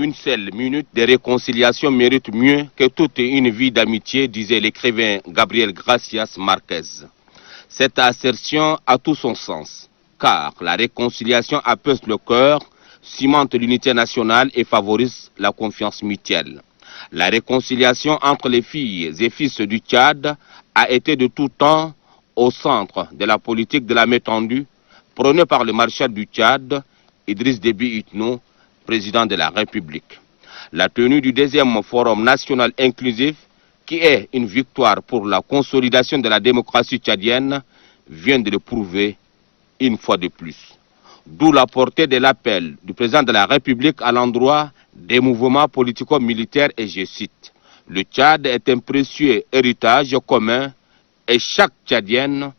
Une seule minute de réconciliation mérite mieux que toute une vie d'amitié, disait l'écrivain Gabriel Gracias Marquez. Cette assertion a tout son sens, car la réconciliation apaise le cœur, cimente l'unité nationale et favorise la confiance mutuelle. La réconciliation entre les filles et fils du Tchad a été de tout temps au centre de la politique de la main tendue prônée par le maréchal du Tchad, Idriss Déby Itno, président de la République. La tenue du deuxième forum national inclusif, qui est une victoire pour la consolidation de la démocratie tchadienne, vient de le prouver une fois de plus. D'où la portée de l'appel du président de la République à l'endroit des mouvements politico-militaires, et je cite, « Le Tchad est un précieux héritage commun et chaque Tchadien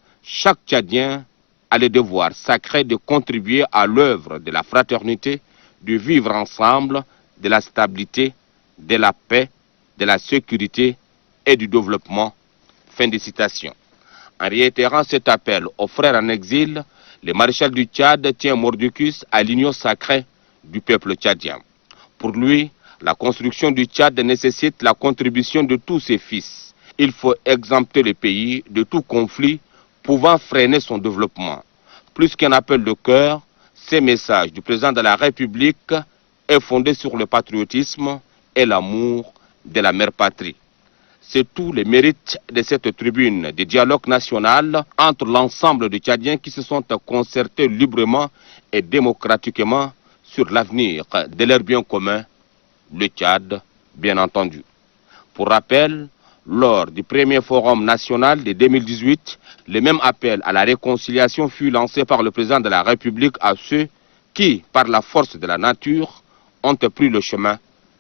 a le devoir sacré de contribuer à l'œuvre de la fraternité, de vivre ensemble, de la stabilité, de la paix, de la sécurité et du développement. » Fin de citation. En réitérant cet appel aux frères en exil, le maréchal du Tchad tient mordicus à l'union sacrée du peuple tchadien. Pour lui, la construction du Tchad nécessite la contribution de tous ses fils. Il faut exempter le pays de tout conflit pouvant freiner son développement. Plus qu'un appel de cœur, ce message du président de la République est fondé sur le patriotisme et l'amour de la mère patrie. C'est tout le mérite de cette tribune de dialogue national entre l'ensemble des Tchadiens qui se sont concertés librement et démocratiquement sur l'avenir de leur bien commun, le Tchad, bien entendu. Pour rappel, lors du premier forum national de 2018, le même appel à la réconciliation fut lancé par le président de la République à ceux qui, par la force de la nature, ont pris le chemin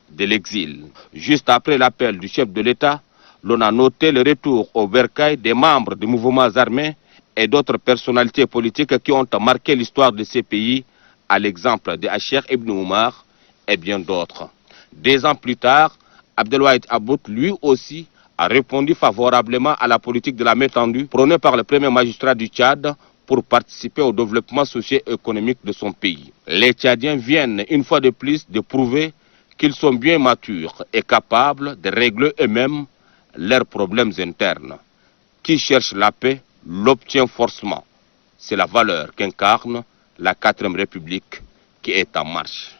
de l'exil. Juste après l'appel du chef de l'État, l'on a noté le retour au bercail des membres des mouvements armés et d'autres personnalités politiques qui ont marqué l'histoire de ces pays, à l'exemple de Cheikh Ibn Oumar et bien d'autres. 2 ans plus tard, Abdelwahid About, lui aussi, a répondu favorablement à la politique de la main tendue prônée par le premier magistrat du Tchad pour participer au développement socio-économique de son pays. Les Tchadiens viennent une fois de plus de prouver qu'ils sont bien matures et capables de régler eux-mêmes leurs problèmes internes. Qui cherche la paix l'obtient forcément. C'est la valeur qu'incarne la 4e République qui est en marche.